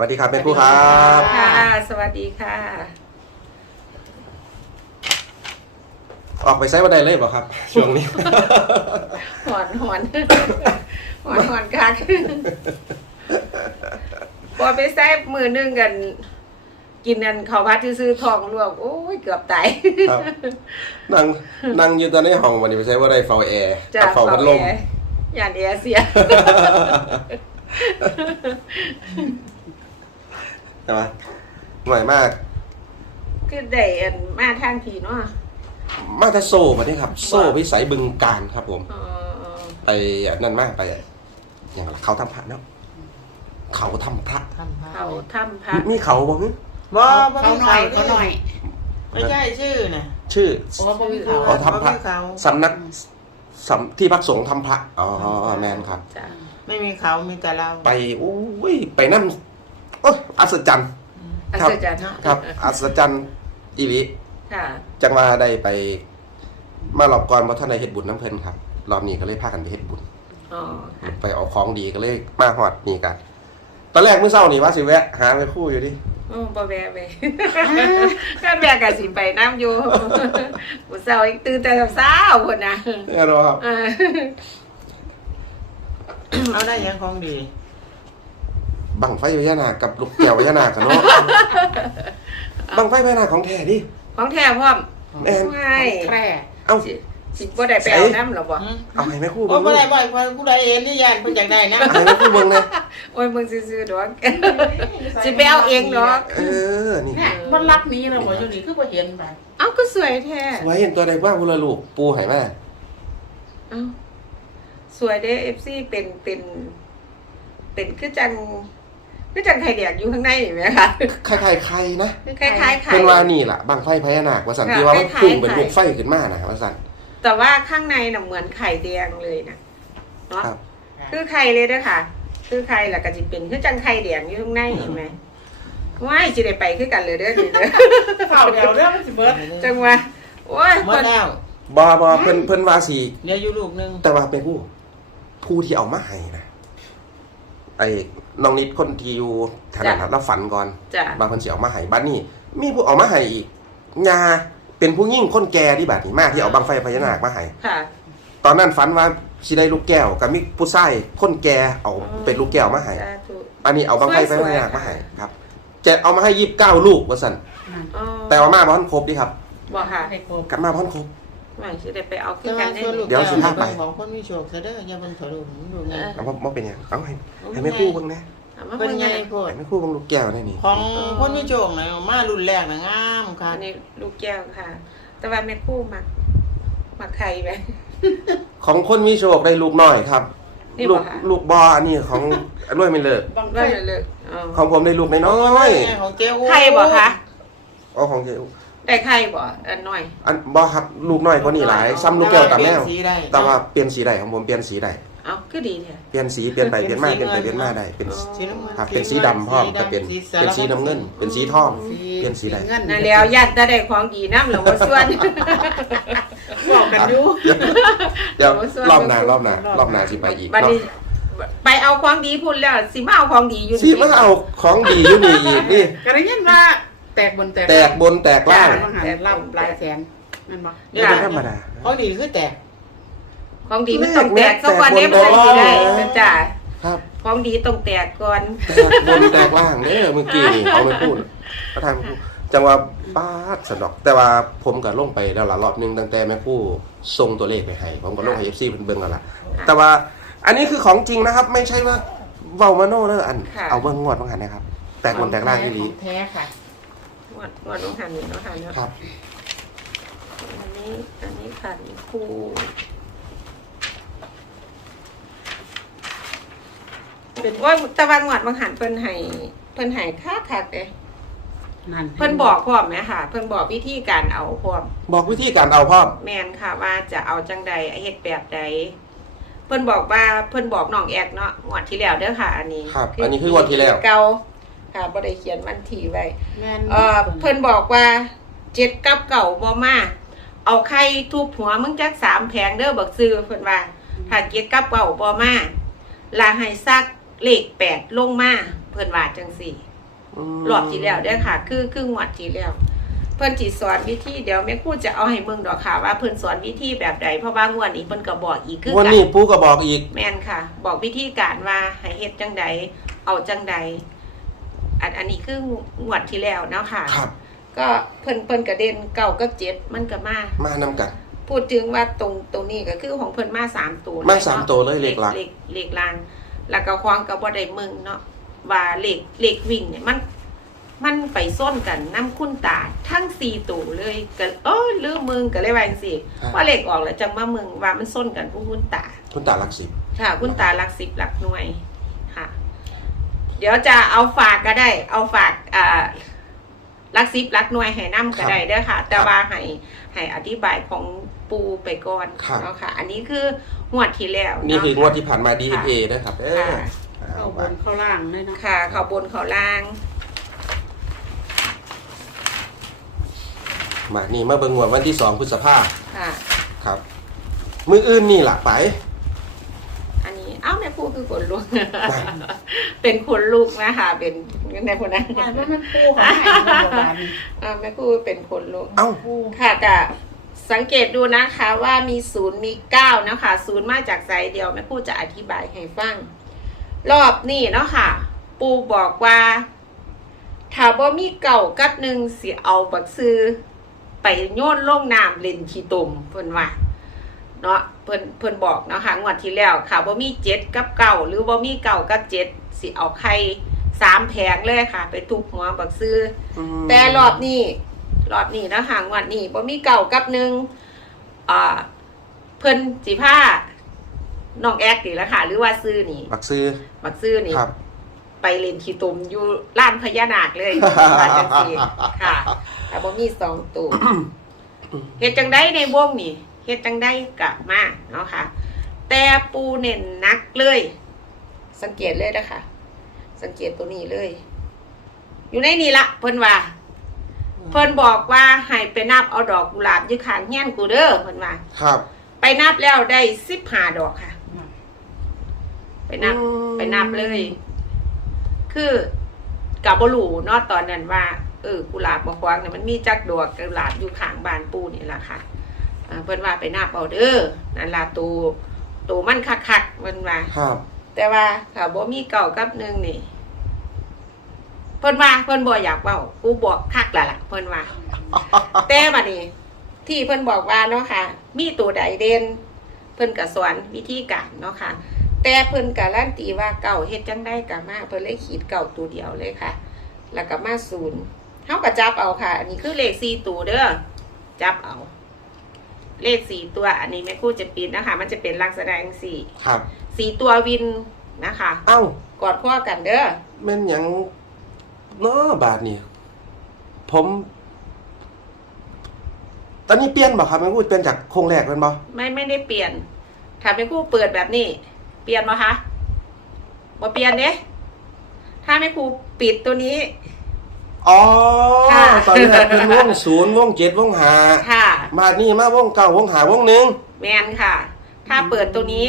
วัสดีครับแม่ครูครับค่ะ สวัสดีค่ะ ออกไปใช้บันไดเลยเปล่าครับ ช่วงนี้ หอนหอนหอนหอนคักพอไปแซ่บมือหนึงกัน กินนันข้าวผัดที่ซื้อๆทองลวกโอ้ยเกือบตายครับนั่งนั่งอยู่ตอนนี้ห้องวันนี้ไปใช้บันไดเฝ้าแอร์จ้ากับเฝ้าพัดลมแอร์ยานแอร์เสีย ใช่ไหมหน่อยมาก คือได้อันมาทางทีเนาะมาถ้าโซ่มาเนี่ยครับ โซ่พิสัยบึงการครับผม เออไปอันนั่นมากไปอย่างไรเขาทำพระเนาะเขาทำพระ ทำพระเขาถ้ำพระมีเขาบ้างบ่บ่เขามีหน่อยเขาหน่อย ไม่ใช่ชื่อน่ะชื่อโอ้บ่มีเขาอ๋อทำพระ บ่มีเขาสำนักสำที่พักสงฆ์ทำพระ อ๋อ แมนครับ จ้ะไม่มีเขามีแต่เราไปโอ้ย ไปนั่น โอ้ยอัศจรรย์ อัครับศจรรย์เนาะครับ อัศจรรย์อีหลิค่ะ จังว่าได้ไป มารอบก่อนมาท่านได้เฮ็ดบุญน้ำเพลินครับ รอบนี้ก็เลยพากันไปเฮ็ดบุญ อ๋อค่ะไปเอาของดีก็เลยมาฮอดนี่กัน ตอนแรกเมื่อเช้านี่ว่าสิแวะ หาไปคู่อยู่ดิ โอ้บ่แวะไปก็แวะก็สิไปน้ำอยู่ผู้สาวอีกตื่นแต่เช้าๆพุ่นน่ะแน่นอนครับอ่าเอาได้ยังของดี บังไฟพญานาคกับลูกแก้วพญานาคกันเนาะ บังไฟพญานาคของแท้ดิ ของแท้พร้อมแม่นไม่แคร่เอ้า สิสิบ่ได้ไปเอาน้ำหรอบ่เอาให้แม่คู่โอ้เบิ่งบ่ดูได้บ่อยคนผู้ใดเห็นนี่ยานเพิ่นอยากได้นะเอาให้แม่คู่เบิ่งเลยโอ้ยมึงซื่อๆดอก สิไปเอาเองดอก เออ นี่ เนี่ยมันรักนี้เราบอกอยู่นี่คือบ่เห็นไปเอ้าก็สวยแท้ สวยเห็นตัวใดว่าพุละลูก ปูให้มาเอ้าสวยเด้ FC เป็นเป็น เป็นคือจัง คือจังไข่แดกอยู่ข้างในเห็นไหมคะคล้ายๆใครนะคล้ายๆไข่เพิ่นว่านี่ล่ะบังไฟพญานาคว่าสันค่ะที่ว่ามันคล้ายๆพุ่งเป็นไข่ลูกไฟขึ้นมานะว่าสันแต่ว่าข้างในน่ะเหมือนไข่แดงเลยนะเนาะครับคือไข่เลยเด้อค่ะ คือไข่แล้วก็จะเป็นคือจังไข่แดงอยู่ข้างในเห็นไหมว้ายสิได้ไปคือกันเลยเด้อนี่เด้อเฝ้าเดียวเรื่องมันสิเบิดจังว่าโอ้ยหมดแล้วบอบอเพิ่นเพิ่นว่าสิเหลืออยู่ลูกหนึงแต่ว่าเป็นผู้ผู้ที่เอามาให้นะ ไอ้น้องนิดคนที่อยู่แถวนั้นนะเราฝันก่อน จ้ะบางคนสิเอามาให้บ้านนี้มีผู้เอามาให้อีกยาเป็นผู้ยิ่งคนแก่ที่บาดนี้มากที่เอาบังไฟพญานาคมาให้ค่ะ ตอนนั้นฝันว่าสิได้ลูกแก้วกับมีผู้ชายคนแก่เอาเป็นลูกแก้วมาให้สาธุ อันนี้เอาบังไฟพสวยๆ ญานาคมาให้ครับจะเอามาให้ยี่สิบเก้าลูกว่าสันนั่นอ๋อแต่ว่ามาพร้อนครบดิครับบอกค่ะให้ครบกลับมาพร้อนครบ ไม่สิได้ไปเอาคืแต่อกัว่านได้ส่วนลูกเดี๋ยวสิพาไปเบิ่งของคนมีโชคซะเด้ออย่าเบิ่งเถอะลูกมันดูไง เอาบ่บ่เป็นหยังเอาให้ให้แม่คู่เบ้างนะเอามาเพิ่นเบิ่งใหกัญ่นโพดให้แม่คู่เบ้างลูกแก้วได้นี่ของคนมีโชคน่ะมารุ่นแรกน่ะงามค่ะอันนี้ลูกแก้วค่ะ แต่ว่าแม่คู่มักมักไข่ไหมของคนมีโชคได้ลูกน้อยครับนี่ลูบ่กคะลูกบออันนี้ของรวยไม่เลิกบังไฟได้เลยอ๋อของผมได้ลูกน้อยของเจ้าอู้ไข่บ่คะๆอ๋อของเจ้า ได้ไข่บ่อันน้อยอันบอครับลูกน้อยกว่านี้หลายซ้ำลูกแก้วตาแมวเปลี่ยนสีได้แต่ว่าเปลี่ยนสีได้ของผมเปลี่ยนสีได้เอาก็ดีแท้เปลี่ยนสีเปลี่ยนไปเปลี่ยนมาเปลี่ยนไปเปลี่ยนมาได้เป็นสีน้ำเงินครับเป็นสีดำพร้อมแต่เป็นเป็นสีน้ำเงิน เป็นสีทองเปลี่ยนสีได้เงินนั่นแล้วญาติจะได้ของดีน้ำหลวงพ่อส่วนบอกกันอยู่เดี๋ยวโอ้ส่วนรอบหน้ารอบหน้ารอบหน้าสิไปอีกบัดเนาะนี้ไปเอาของดีพุ่นแล้วสิมาเอาของดีอยู่สิมาเอาของดีอยู่นี่อีกนี่ก็ได้ยินว่าแตกบนแตกแตกบนแตกล่างบางหันล่ำหลายแสนนั่นบ่นี่เป็นธรรมดาของดีคือแตก ของดีมันต้องแตกสักวันนี้มันจะสิได้เป็นจ้าครับ ของดีต้องแตกก่อนแตกบนแตกล่างเด้อเมื่อกี้นี่เขาไม่พูดประธานพูดจังว่าป้าดสนอก แต่ว่าผมก็ลงไปแล้วล่ะรอบหนึงตั้งแต่แม่ผู้ส่งตัวเลขไปให้ผมก็ลงให้ FC เพิ่นเบิ่งแล้วล่ะแต่ว่าอันนี้คือของจริงนะครับ ไม่ใช่ว่าเว้ามาโน่เด้ออันค่ะเอาเบิ่งงวดบางหันนะครับ แตกบนแตกล่างอีหลีของแท้ค่ะง วดงวดลงหันนี่เนาะค่ะเนาะครับ อันนี้อันนี้ขันคู่เป็นว่าตะวันงวดบางหันเพิ่นให้เพิ่นให้ค่าคักเด้นั่นเพิ่นบอกพร้อมไหมค่ะ เพิ่นบอกวิธีการเอาพร้อม บอกวิธีการเอาพร้อม แมนค่ะว่าจะเอาจังใดเฮ็ดแบบใดเพิ่นบอกว่าเพิ่นบอกน้องแอกเนาะงวดที่แล้วเด้อค่ะ อันนี้ครับอันนี้คืองวดที่แล้ว เก่า ค่ะบ่ได้เขียนวันที่ไว้แม่นเอ่อเพิ่นบอกว่าเจ็ดกับเก่าบ่มาเอาไข่ทุบหัวมึงจักสามแผงเด้อบักซื้อเพิ่นว่าถ้าเจ็ดกับเก่าบ่มาลาให้ซักเลขแปดลงมาเพิ่นว่าจังสี่มรอบที่แล้วเด้อค่ะ คือคืองวดที่แล้วเพิ่นสิสอนวิธีเดี๋ยวแม่ครูจะเอาให้เบิ่งดอกค่ะ ว่าเพิ่นสอนวิธีแบบใดเพราะว่างวดนี้เพิ่นก็บอกอีกคือวันกันี้ปูก็บอกอีก แม่นค่ะ บอกวิธีการว่าให้เฮ็ดจังใดเอาจังใด อันอันนี้คืองวดที่แล้วเนาะค่ะ ครับ ก็เพิ่นเพิ่นกระเด็นเก่ากับเจ็ดมันก็มา มานำกัน พูดถึงว่าตรงตรงนี้ก็คือของเพิ่นมาสามตัวมาสามตัวเลยเลขหลัก เลขเลขลาง แล้วก็ควางกับบ่ได้มึงเนาะว่าเลขเลขวิ่งเนี่ยมัน มันไปส้นกันน้ำคุณตาทั้งสี่ตัวเลยก็โอ้ยลืมมึงก็เลยว่าจังซี่ว่าเลขออกแล้วจังมามึงว่ามันส้นกันผู้คุณตาคุณตาหลักสิบค่ะคุณตาหลักสิบหลักหน่วยค่ะ เดี๋ยวจะเอาฝากก็ได้ เอาฝากอ่าหลักสิบหลักหน่วยให้นํก็ได้เด้อค่ะ แต่ว่าให้ให้อธิบายของปูไปก่อนเนาะค่ะ อันนี้คืองวดที่แล้วนี่คืองวดเาะที่ผ่านมา DNA นะครับเออค่ะเข้าเอาบไปนเข้าล่างเลยเนาะค่ะเขาบนเขาล่าง มานี่มาเบิ่งงวดวันที่สองพฤษภาค่ะ ครับ มืออื่นนี่ล่ะไปอันนี้ เอ้าแม่ครูคือขนลุก เป็นขนลุกนะคะเป็นในคนนั้นว่ามันปูของไหนโบราณอ่าแม่ครูเป็นขนลุก เอ้า ปูค่ะกะสังเกตดูนะคะว่ามีศูนย์มีเก้านะคะศูนย์มาจากไซเดียวแม่ครูจะอธิบายให้ฟัง รอบนี้เนาะค่ะ ปูบอกว่าถ้าบ่มีเก่ากับหนึ่งสิเอาบักซื้อไปโยนลงน้ำเล่นขี้ตุ่มเพิ่นว่า เนาะเพิ่นเพิ่นบอกเนาะค่ะงวดที่แล้วค่ะบ่มีเจ็ดกับเก่าหรือบ่มีเก่ากับเจ็ดสิเอาไข่สามแผงเลยค่ะ ไปทุบหัวบักซื้อมแต่รอบนี้รอบนี้นะหางวันนี้บ่มีเก่ากับหนึ่งอ่าเพิ่นสิผ้าน้องแอกนี่แหละค่ะ หรือว่าซื้อนี่บักซื้อบักซื้อนี่ครับ ไปเล่นขี้ตุ่มอยู่ร้านพญานาคเลยว่าจังซี่ค่ะแต่บ่มีสองตัวเฮ็ดจังได้ในวงนี่ เฮ็ดจังได้กลับมาเนาะค่ะ แต่ปูเน้นหนักเลย สังเกตเลยนะคะสังเกตตัวนี้เลย อยู่ในนี่ละเพิ่นว่า เพิ่นบอกว่าให้ไปนับเอาดอกกุหลาบอยู่ข้างเฮียนกูเด้อเพิ่นว่า ครับ ไปนับแล้วได้สิบห้าดอกค่ะ ไปนับอืมไปนับเลย คือกับบรูเนาะตอนนั้นว่าเออกุหลาบมาควางเนี่ยมันมีจักดอกกุหลาบอยู่ข้างบ้านปูนี่แหละค่ะอ่า เพิ่นว่าไปนับเอาเด้อนั่นล่ะตูตูมันคักๆเพิ่นว่าครับ แต่ว่าถ้าบ่มีเก่ากับหนึ่งนี่เพิ่นว่าเพิ่นบ่อยากเว้ากูบอกคักแล้วล่ะเพิ่นว่า แต่บัดนี้ ที่เพิ่นบอกว่าเนาะค่ะ มีตัวใดเด่นเพิ่นก็สอนวิธีการเนาะค่ะแต่เพิ่นการันตีว่าเก่าเฮ็ดจังได้ก็มาเพิ่นเลยขีดเก่าตัวเดียวเลยค่ะ แล้วก็มาศูนย์เฮาก็จับเอาค่ะ อันนี้คือเลข4ตัวเด้อจับเอา เลขสี่ตัวอันนี้แม่ครู่จะปิดนะคะ มันจะเป็นลักษณะจังสี่ครับ สี่ตัววินนะคะ เอ้ากอดข้อกันเด้อแม่นหยังเนาะบาทนี่ผม ตอนนี้เปลี่ยนบ่ครับแม่พูดเปลี่ยนจากโครงแรกแม่นบ่ไม่ไม่ได้เปลี่ยนถ้าเป็นครู่เปิดแบบนี้ เปลี่ยนไหมคะบ่เปลี่ยนเด้ถ้าไม่ครูปิดตัวนี้ อ๋อค่ะ ตอนแรกเป็นวงศูนย์วงเจ็ดวงห้าค่ะ บาทนี้มาวงเก้าวงหาวงหนึ่งแมนค่ะ ถ้าเปิดตัวนี้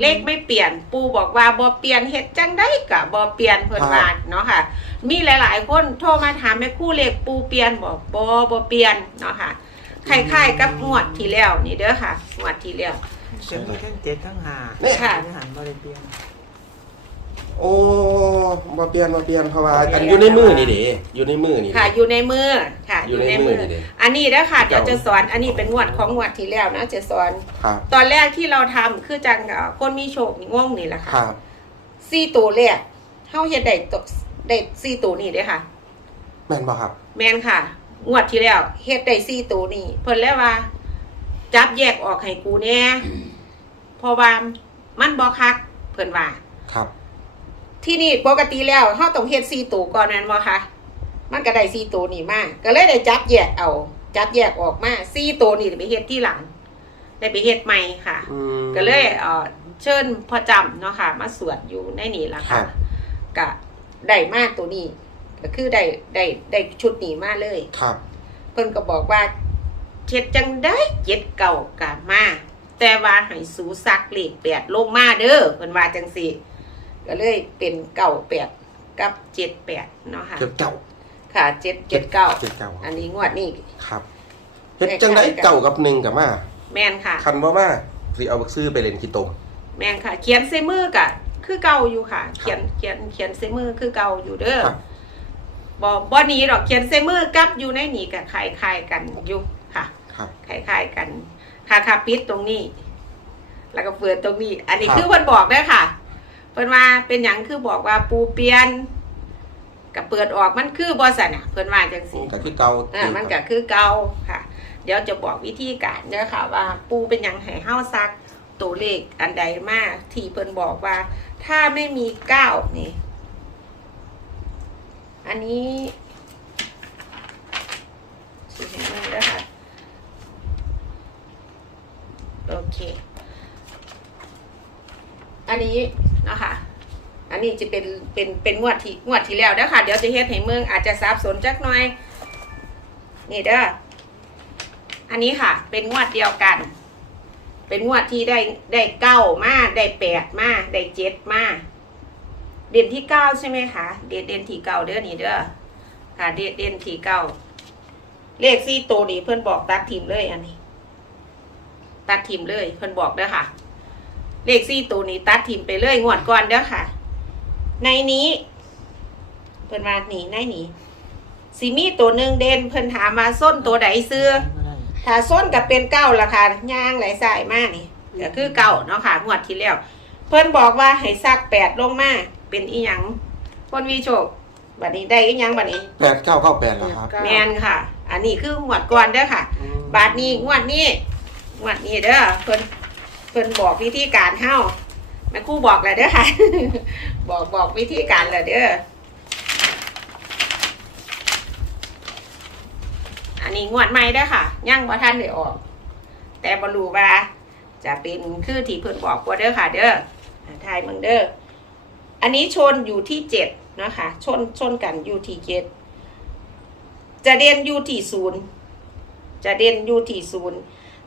เลขไม่เปลี่ยนปูบอกว่าบอเปลี่ยนเฮ็ดจังได้กะบอเปลี่ยนเพิ่นว่าเนาะค่ะ มีหลาย ๆ คนโทรมาถามแม่ครู่เลขปูเปลี่ยนบอกบอบอเปลี่ยนเนาะค่ะคล้ายๆกับงวดที่แล้วนี่เด้อค่ะงวดที่แล้วจะมีทั้งเจ็ดทั้งห้าเนี่ยค่ะ ไม่หันบริเปลี่ยน โอ้บ่เปลี่ยนบ่เปลี่ยนเพราะว่าอันอยู่ในมือนี่เด้อยู่ในมือนี่ ค่ะ อยู่ในมือค่ะอยู่ในมือนี่เด้อันนี้นะค่ะเดี๋ยวจะสอนอันนี้เป็นงวดของงวดที่แล้วนะจะสอนครับตอนแรกที่เราทำคือจังเอ่อคนมีโชคนี่ง่วงนี่แหละคค่ะรับสี่ตัวแรกเฮาเฮ็ดได้ตัวได้สี่ตัวนี่เด้อค่ะ แม่นบ่ครับ แมนค่ะ งวดที่แล้วเฮ็ดได้สี่ตัวนี่เพิ่นแล้วว่า จับแยกออกให้กูแน่เพราะว่ามันบ่คักเพิ่นว่าครับ ที่นี่ปกติแล้วเฮาต้องเฮ็ดสี่ตัวก่อนนั้นบ่คะมันก็ได้สี่ตัวนี่มาก็เลยได้จับแยกเอา จับแยกออกมาสี่ตัวนี่ไปเฮ็ดที่หลังได้ไปเฮ็ดใหม่ค่ะอืมก็เลยเอ่อเชิญพ่อจำเนาะค่ะ มาสวดอยู่ในนี่ละครัค่ะบกะได้มาตัวนี้ก็คือได้ได้ได้ชุดนี้มาเลยครับ เพิ่นก็บอกว่าเช็ดจังได้เจ็ดเก่ากะมาแต่ว่าให้สูซักเลขแปดลงมาเด้อเพิ่นว่าจังสี่ ก็เลยเป็นเก่าแปดกับเจ็ดแปดเนาะค่ะเจ็ดเก้าค่ะเจ็ดเจ็ดเก้าเจ็ดเก้าอันนี้งวดนี้ครับเฮ็ดจังไดเก้ากับหนึ่งกับมา แมนค่ะ คันบ่มาสิเอาบักซื้อไปเล่นขี้ตมแมนค่ะ เขียนใส่มือกะคือเก่าอยู่ค่ะ เขียนเขียนเขียนใส่มือคือเก่าอยู่เด้อครับบอบอนี้หรอกเขียนใส่มือกับอยู่ในนี่กับคล้ายคล้ายๆกันอยู่ค่ะครับคล้ายๆกันค่ะค่ะปิดตรงนี้ แล้วก็เปิดตรงนี้ อันนี้ครับคือเพิ่นบอกเด้อค่ะ เพิ่นว่าเป็นหยังคือบอกว่าปูเปลี่ยนกับเปิดออกมันคือบอสันอะเพิ่นว่าจังซี่ก็คือเก่าอ่ามันก็คือเก่าค่ะ เดี๋ยวจะบอกวิธีการเด้อค่ะ ว่าปูเป็นหยังให้เฮาซักตัวเลขอันใดมาก ที่เพิ่นบอกว่า ถ้าไม่มีเก้านี่ อันนี้สิเห็นไหมเด้อค่ะโอเค อันนี้ันนี้จะเป็นเป็นเป็นงวดที่งวดที่แล้วเด้อค่ะเดี๋ยวจะเฮ็ดให้เมืองอาจจะสับสนจักหน่อย นี่เด้ออันนี้ค่ะ เป็นงวดเดียวกัน เป็นงวดที่ได้ได้เก้ามาได้แปดมาได้เจ็ดมาเด่นที่เก้าใช่ไหมคะเด่นเด่นที่เก้าเด้อนี่เด้อค่ะ เด่นเด่นที่เก้าเลขสี่ตัวนี้เพื่อนบอกตัดทีมเลยอันนี้ ตัดทีมเลยเพื่อนบอกเด้อค่ะ เลขสี่ตัวนี้ตัดทีมไปเลยงวดก่อนเด้อค่ะ ในนี้ เพื่อนมาหนีในนี้สีมีตัวหนึ่งเด่นเพื่อนถามมาส้นตัวใดซื้อก็ได้ถ้าส้นกับเป็นเก้าราคาย่างไหลสายมากนี่ก็คือเก้าเนาะค่ะงวดที่แล้วเพื่อนบอกว่าให้ซักแปดลงมาเป็นอีหยังคนวีโชคบัดนี้ได้อีหยังบัดนี้แปดเก้าเก้าแปดแล้วครับ แมนค่ะ อันนี้คืองวดก่อนเด้อค่ะ บาทนี้งวดนี้งวดนี้เด้อเพิ่นเพิ่นบอกวิธีการเฮา แม่ครู่บอกแล้วเด้อค่ะ บอกบอกวิธีการแล้วเด้ออันนี้งวดใหม่เด้อค่ะย่างบ่ทันได้ออก แต่บ่รู้ว่า จะเป็นคือที่เพิ่นบอกบ่เด้อค่ะ เด้ออ่าทายมึงเด้ออันนี้ชนอยู่ที่เจ็ดนะคะชนชนกันอยู่ที่เจ็ดจะเด่นอยู่ที่ศูนย์จะเด่นอยู่ที่ศูนย์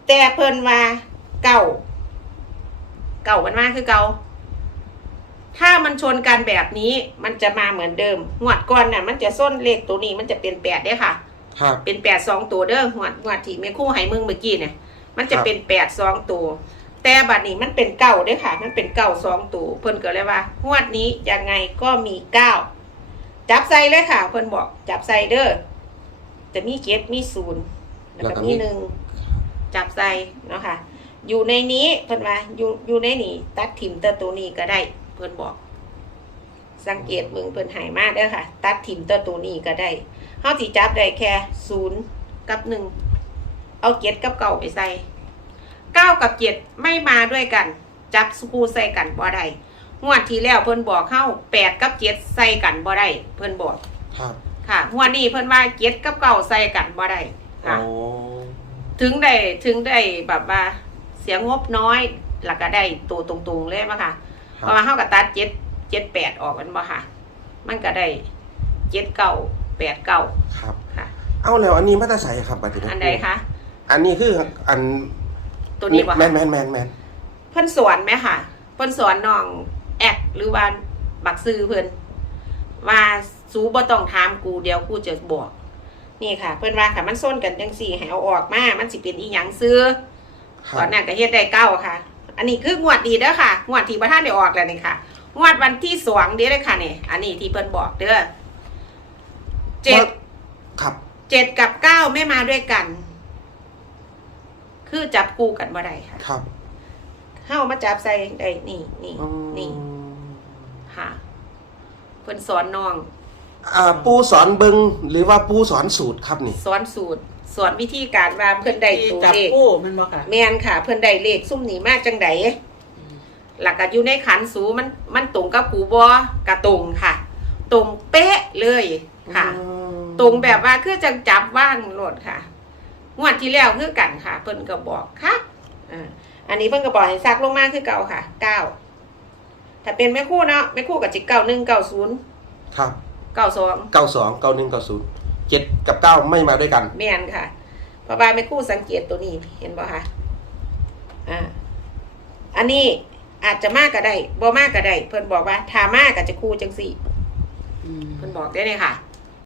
แต่เพิ่นว่าเก่า เก่ามันมากคือเก่าถ้ามันชนกันแบบนี้มันจะมาเหมือนเดิมหวดก่อนน่ะ มันจะส้นเลขตัวนี้มันจะเป็นแปดเด้อค่ะ ครับ เป็นแปดสองตัวเด้อหวดหวดที่แม่ครู่ให้มึงเมื่อกี้เนี่ย มันจะครับเป็นแปดสองตัว แต่บัดนี้มันเป็นเก้าเด้อค่ะ มันเป็นเก้าสองตัวเพิ่นก็เลยว่าหวดนี้ยังไงก็มีเก้าจับใส่เลยค่ะ เพิ่นบอกจับใส่เด้อจะมีเจ็ดมีศูนย์แล้วก็มีหนึ่งจับใส่เนาะค่ะ อยู่ในนี้เพิ่นว่าอยู่อยู่ในนี้ตัดถิ่มเตอตัวนี้ก็ได้ เพิ่นบอก สังเกตมึงเพิ่นใหายมาเด้อค่ะ ตัดถิ่มเตอตัวนี้ก็ได้เฮาสิจับได้แค่ศูนย์กับหนึ่งเอาเจ็ดกับเก้าไปใส่เก้ากับเจ็ดไม่มาด้วยกัน จับสกูใส่กันบ่ได้งวดที่แล้วเพิ่นบอกเข้าแปดกับเจ็ดใส่กันบ่ได้เพิ่นบอกครับค่ะงวดนี้เพิ่นว่าเจ็ดกับเก้าใส่กันบ่ได้ค่ะโอ้ถึงได้ถึงได้แบบว่า เสียงบน้อยแล้วก็ได้ตัวตรงๆเลยมั้ค่ะคเพรับราะว่าเฮากับตัดเจ็ดเจ็ดแปดออกกันบ่ค่ะ มันก็ได้เจ็ดเก้าแปดเก้าครับค่ะ เอาแล้วอันนี้มาแตาใส่ครับบัดนี้อันใดคะอันนี้คืออันตัวนี้บ่แมคะนแมนแมนแมนเพิ่นสอนไหมค่ะเพิ่นสอนน้องแอกหรือว่าบักซื้อเพิ่นว่าสูบ่ต้องถามกูเดี๋ยวกูจะบอก นี่ค่ะ เพิ่นว่าค่ะมันส้นกันจังสี่ให้เอาออกมา มันสิเป็นอีหยังซื้อ ครัก่อบนหน้าก็เฮ็ดได้เก้าค่ะ อันนี้คืองวดดีเด้อค่ะ งวดที่พระท่านได้ออกแล้วนี่ค่ะ งวดวันที่สองเด้อเลยค่ะนี่ อันนี้ที่เพิ่นบอกเด้อเจ็ดครับเจ็ดกับเก้าไม่มาด้วยกัน คือจับคู่กันบ่ได้ค่ะ ครับเฮ้ามาจับใส่ได้นี่นี่อืมนี่ค่ะเพิ่นสอนน้องอ่าปูสอนเบิงหรือว่าปูสอนสูตรครับนี่ สอนสูตร สอนวิธีการว่าเพิ่นได้ตัวจับเลขคู่มันบ่ค่ะแม่นค่ะ เพิ่นได้เลขซุ่มนี้มาจังไดหลักก็อยู่ในขันสูมันมันตรงกับกูบ่กะตรงค่ะ ตรงเป๊ะเลยค่ะ ตรงแบบว่าคือจังจับว่างโลดค่ะงวดที่แล้วคือกันค่ะ เพิ่นก็บอกค่ะอ่าอันนี้เพิ่นก็บอกให้ซักลงมาคือเก่าค่ะเก้าถ้าเป็นแม่คู่เนาะแม่คู่กับจิเก้าหนึ่งเก้าศูนย์ครับเก้าสองเก้าสองเก้าหนึ่งเก้าศูนย์ เจ็ดกับเก้าไม่มาด้วยกันแม่นค่ะเพราะว่าแม่คู่สังเกตตัวนี้เห็นบ่คะอ่าอันนี้อาจจะมากก็ได้บ่มากก็ได้ เพิ่นบอกว่าถ้ามากก็จะคู่จังสี่อืมเพิ่นบอกได้เลยค่ะอ